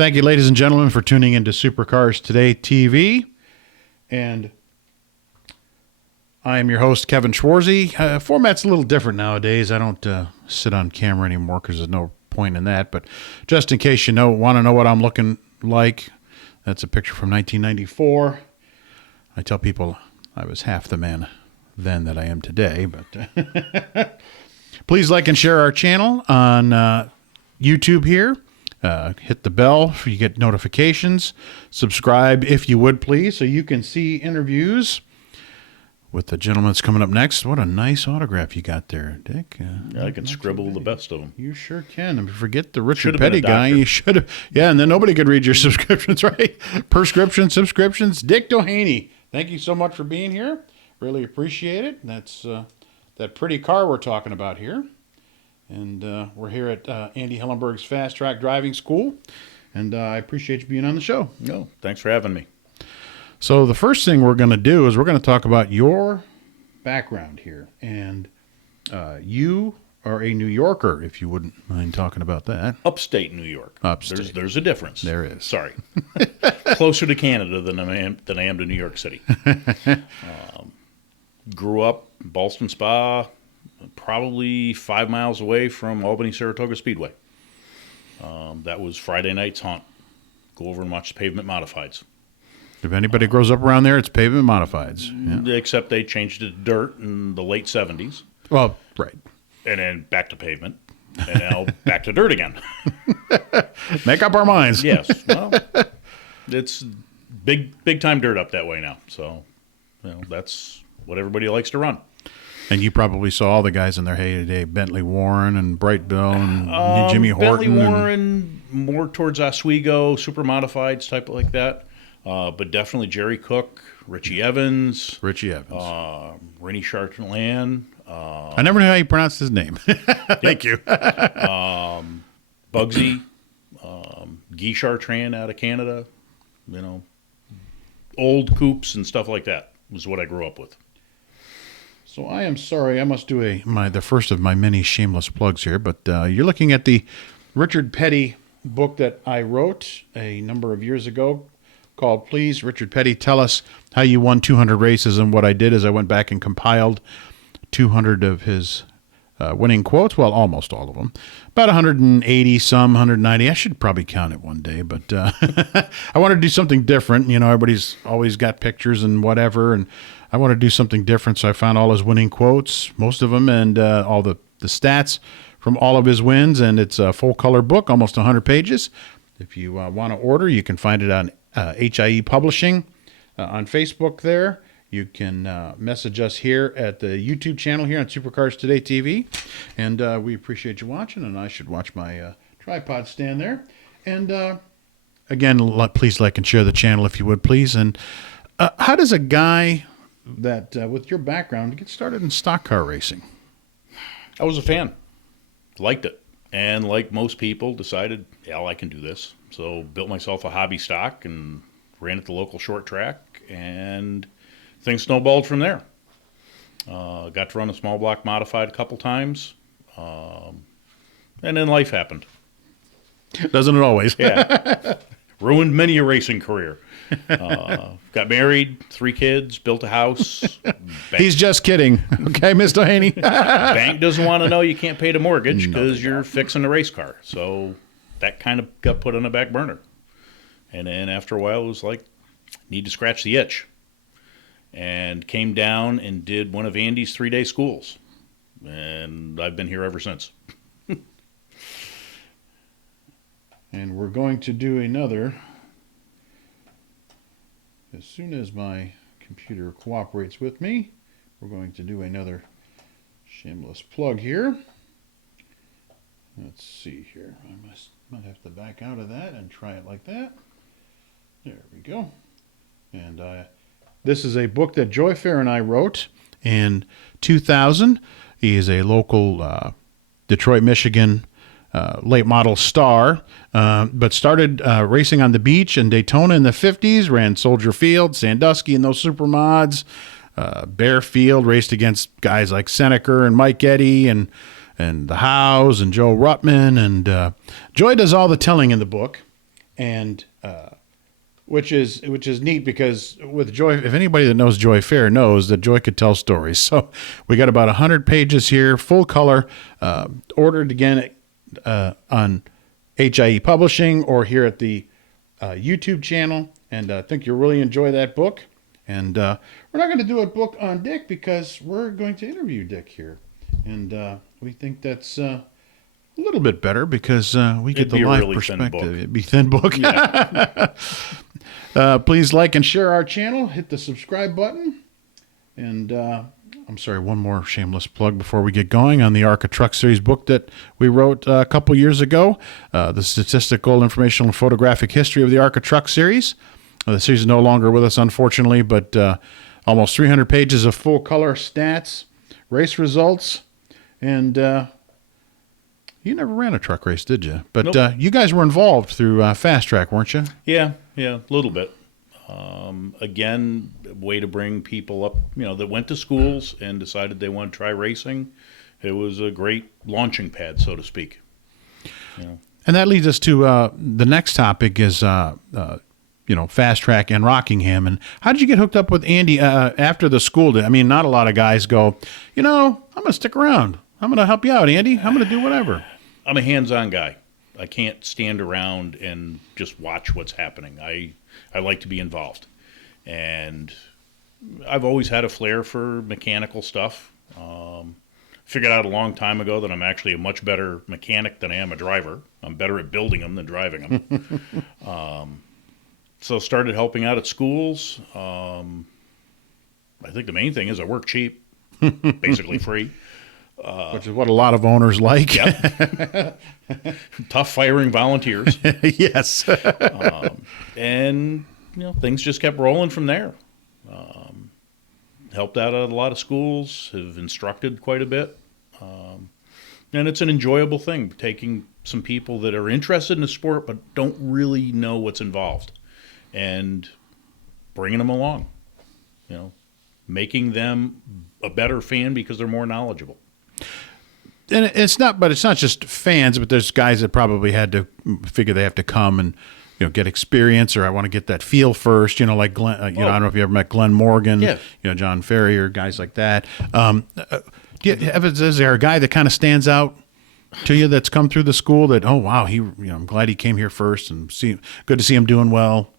Thank you, ladies and gentlemen, for tuning into Supercars Today TV. And I am your host, Kevin Schwarzy. Format's a little different nowadays. I don't sit on camera anymore because there's no point in that. But just in case you want to know what I'm looking like, that's a picture from 1994. I tell people I was half the man then that I am today. But please like and share our channel on YouTube here. Hit the bell so you get notifications. Subscribe if you would, please, so you can see interviews with the gentleman that's coming up next. What a nice autograph you got there, Dick. I can scribble the best of them. You sure can. And forget the Richard Petty guy. You should have. Yeah, and then nobody could read your subscriptions, right? Prescription subscriptions. Dick Doheny, thank you so much for being here. Really appreciate it. That's that pretty car we're talking about here. And we're here at Andy Hillenburg's Fast Track Driving School. And I appreciate you being on the show. No, thanks for having me. So the first thing we're going to do is we're going to talk about your background here. And you are a New Yorker, if you wouldn't mind talking about that. Upstate New York. Upstate. There's a difference. There is. Sorry. Closer to Canada than I am to New York City. Grew up in Ballston Spa, probably 5 miles away from Albany-Saratoga Speedway. That was Friday night's hunt. Go over and watch the pavement modifieds. If anybody grows up around there, it's pavement modifieds. Yeah. Except they changed it to dirt in the late 70s. Well, right. And then back to pavement. And now back to dirt again. Make up our minds. Yes. Well, it's big time dirt up that way now. So, that's what everybody likes to run. And you probably saw all the guys in their heyday, Bentley Warren and Bright Bill and Jimmy Horton. Bentley Warren, more towards Oswego, super modifieds, type like that. But definitely Jerry Cook, Richie Evans. Rennie Chartrand. I never knew how you pronounced his name. Thank you. Bugsy. Guy Chartrand out of Canada. Old coupes and stuff like that was what I grew up with. So I am sorry, I must do the first of my many shameless plugs here, but you're looking at the Richard Petty book that I wrote a number of years ago called Please, Richard Petty, Tell Us How You Won 200 Races. And what I did is I went back and compiled 200 of his winning quotes, well, almost all of them. About 180, some 190. I should probably count it one day, but I want to do something different. Everybody's always got pictures and whatever, and I want to do something different, so I found all his winning quotes, most of them, and all the stats from all of his wins, and it's a full-color book, almost 100 pages. If you want to order, you can find it on HIE Publishing on Facebook there. You can message us here at the YouTube channel here on Supercars Today TV, and we appreciate you watching, and I should watch my tripod stand there. And again, please like and share the channel if you would, please. And how does a guy that with your background get started in stock car racing? I was a fan, liked it, and like most people decided, I can do this. So built myself a hobby stock and ran at the local short track, and things snowballed from there. Got to run a small block modified a couple times, and then life happened. Doesn't it always? Yeah. Ruined many a racing career. Got married, 3 kids, built a house. He's just kidding. Okay, Miss Doheny. Bank doesn't want to know you can't pay the mortgage because you're fixing a race car. So that kind of got put on the back burner. And then after a while, it was like, need to scratch the itch. And came down and did one of Andy's 3-day schools. And I've been here ever since. And we're going to do another. As soon as my computer cooperates with me, we're going to do another shameless plug here. Let's see here. I might have to back out of that and try it like that. There we go. And this is a book that Joy Fair and I wrote in 2000. He is a local Detroit, Michigan late model star, but started racing on the beach in Daytona in the 50s, ran Soldier Field, Sandusky, and those super mods. Bear Field, raced against guys like Seneca and Mike Eddy and the Howes and Joe Ruttman. And Joy does all the telling in the book. and which is neat because with Joy, if anybody that knows Joy Fair knows that Joy could tell stories. So we got about 100 pages here, full color, ordered again on HIE Publishing or here at the YouTube channel, and I think you'll really enjoy that book. And we're not going to do a book on Dick because we're going to interview Dick here, and we think that's a little bit better because we get the live perspective. It'd be a thin book. Yeah. Please like and share our channel. Hit the subscribe button. And I'm sorry, one more shameless plug before we get going on the ARCA Truck Series book that we wrote a couple years ago, the Statistical, Informational, and Photographic History of the ARCA Truck Series. The series is no longer with us, unfortunately, but almost 300 pages of full-color stats, race results, and you never ran a truck race, did you? But nope. You guys were involved through Fast Track, weren't you? Yeah, a little bit. Again, a way to bring people up, that went to schools and decided they want to try racing. It was a great launching pad, so to speak. And that leads us to the next topic is Fast Track and Rockingham. And how did you get hooked up with Andy after the school did? I mean, not a lot of guys go, I'm going to stick around. I'm going to help you out, Andy. I'm going to do whatever. I'm a hands-on guy. I can't stand around and just watch what's happening. I like to be involved. And I've always had a flair for mechanical stuff. Figured out a long time ago that I'm actually a much better mechanic than I am a driver. I'm better at building them than driving them. So started helping out at schools. I think the main thing is I work cheap, basically free. Which is what a lot of owners like. Yep. Tough firing volunteers. Yes. And, things just kept rolling from there. Helped out at a lot of schools, have instructed quite a bit. And it's an enjoyable thing, taking some people that are interested in the sport but don't really know what's involved and bringing them along, making them a better fan because they're more knowledgeable. And it's not just fans, but there's guys that probably had to figure they have to come and, get experience, or I want to get that feel first, like Glenn, I don't know if you ever met Glenn Morgan, yeah. John Ferrier, guys like that. Is there a guy that kind of stands out to you that's come through the school that, oh, wow, I'm glad he came here first and good to see him doing well?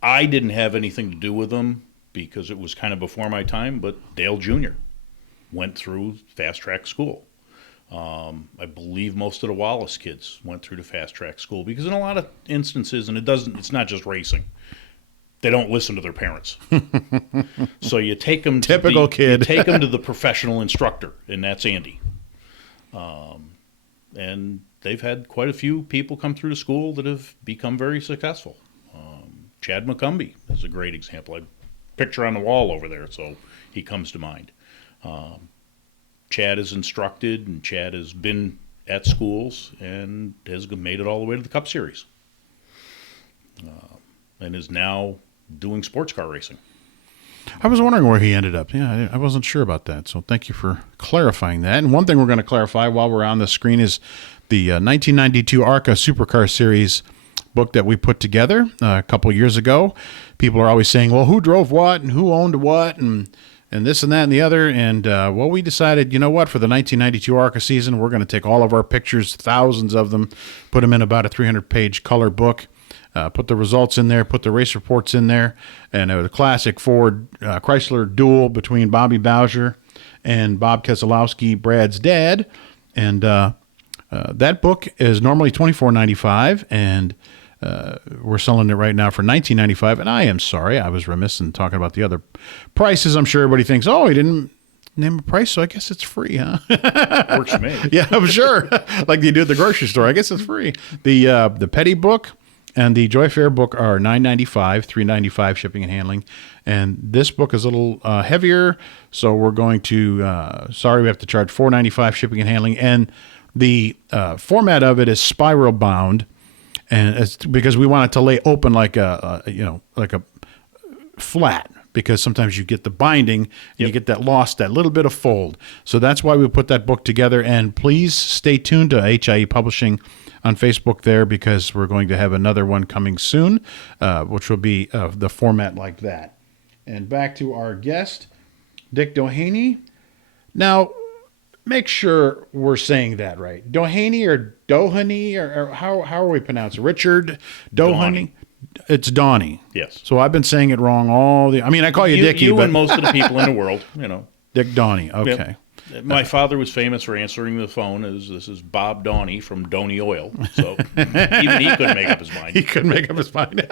I didn't have anything to do with him because it was kind of before my time, but Dale Jr. went through Fast Track school. I believe most of the Wallace kids went through the Fast Track school because in a lot of instances, and it's not just racing, they don't listen to their parents. So you take them to typical kid. You take them to the professional instructor, and that's Andy. And they've had quite a few people come through the school that have become very successful. Chad McCumbee is a great example. I picture on the wall over there, so he comes to mind. Chad is instructed, and Chad has been at schools and has made it all the way to the Cup Series, and is now doing sports car racing. I was wondering where he ended up. Yeah, I wasn't sure about that, so thank you for clarifying that. And one thing we're going to clarify while we're on the screen is the 1992 ARCA Supercar Series book that we put together a couple years ago. People are always saying, well, who drove what and who owned what and this and that and the other. And, we decided, for the 1992 ARCA season, we're going to take all of our pictures, thousands of them, put them in about a 300-page color book, put the results in there, put the race reports in there. And it was a classic Ford Chrysler duel between Bobby Bowser and Bob Keselowski, Brad's dad. And that book is normally $24.95, and we're selling it right now for $19.95. And I am sorry, I was remiss in talking about the other prices. I'm sure everybody thinks, oh, he didn't name a price, so I guess it's free, huh? Works for me. Yeah, I'm sure. Like you do at the grocery store. I guess it's free. The Petty book and the Joy Fair book are $9.95, $3.95 shipping and handling. And this book is a little heavier, so we're going to, we have to charge $4.95 shipping and handling. And the format of it is spiral bound. And it's because we want it to lay open like a flat, because sometimes you get the binding and you get that little bit of fold. So that's why we put that book together. And please stay tuned to HIE Publishing on Facebook there, because we're going to have another one coming soon, which will be the format like that. And back to our guest, Dick Doheny. Now, make sure we're saying that right. Doheny or Doheny, or how are we pronouncing it? Richard Doheny? It's Donnie. Yes. So I've been saying it wrong I mean, I call you Dickie, You but and most of the people in the world, Dick Donnie. Okay. Yep. My father was famous for answering the phone as, "This is Bob Donnie from Donny Oil." So even he couldn't make up his mind. He couldn't make up his mind.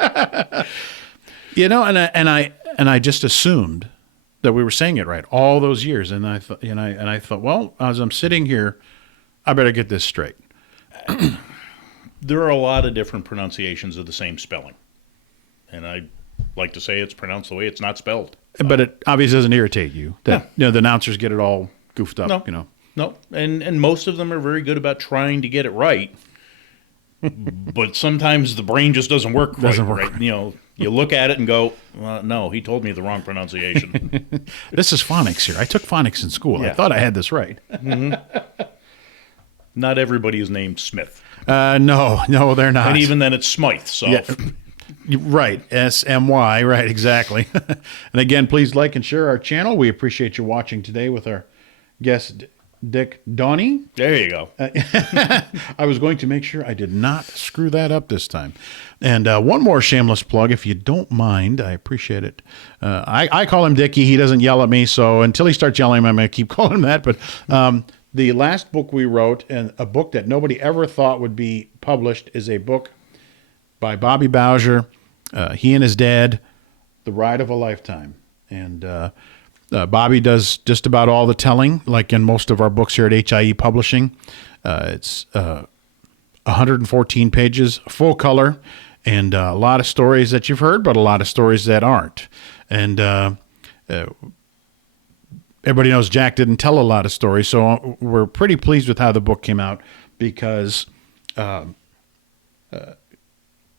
And I just assumed that we were saying it right all those years, and I thought, well, as I'm sitting here, I better get this straight. There are a lot of different pronunciations of the same spelling, and I like to say it's pronounced the way it's not spelled. But it obviously doesn't irritate you that the announcers get it all goofed up. No, and most of them are very good about trying to get it right. But sometimes the brain just doesn't work right. You look at it and go, well, no, he told me the wrong pronunciation. This is phonics here. I took phonics in school. Yeah. I thought I had this right. Mm-hmm. Not everybody is named Smith. No, they're not. And even then it's Smythe. So. Yeah. Right, SMY, right, exactly. And again, please like and share our channel. We appreciate you watching today with our guest, Dick Donnie. There you go. I was going to make sure I did not screw that up this time. And one more shameless plug, if you don't mind. I appreciate it. I call him Dickie. He doesn't yell at me, so until he starts yelling, I'm going to keep calling him that. But the last book we wrote, and a book that nobody ever thought would be published, is a book by Bobby Bowser, he and his dad, The Ride of a Lifetime. And Bobby does just about all the telling, like in most of our books here at HIE Publishing. It's 114 pages, full color, and a lot of stories that you've heard, but a lot of stories that aren't. And everybody knows Jack didn't tell a lot of stories, so we're pretty pleased with how the book came out, because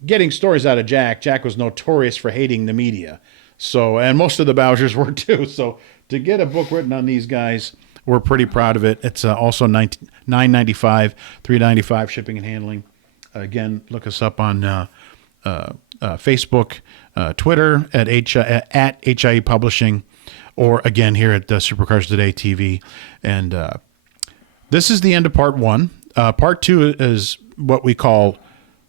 getting stories out of Jack was notorious for hating the media. So, and most of the Bowsers were too. So to get a book written on these guys, we're pretty proud of it. It's also $9.95, $3.95 shipping and handling. Again, look us up on Facebook, Twitter at HIE Publishing, or again here at Supercars Today TV. And this is the end of part one. Part two is what we call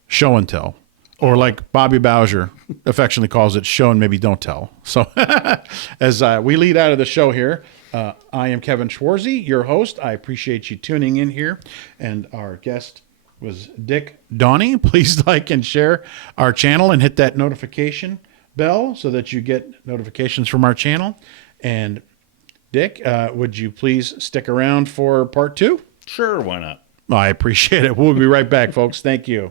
show and tell, or like Bobby Bowser affectionately calls it, show and maybe don't tell. So as we lead out of the show here, I am Kevin Schwarzy, your host. I appreciate you tuning in here. And our guest was Dick Donnie. Please like and share our channel and hit that notification bell so that you get notifications from our channel. And Dick, would you please stick around for part two? Sure, why not? I appreciate it. We'll be right back, folks. Thank you.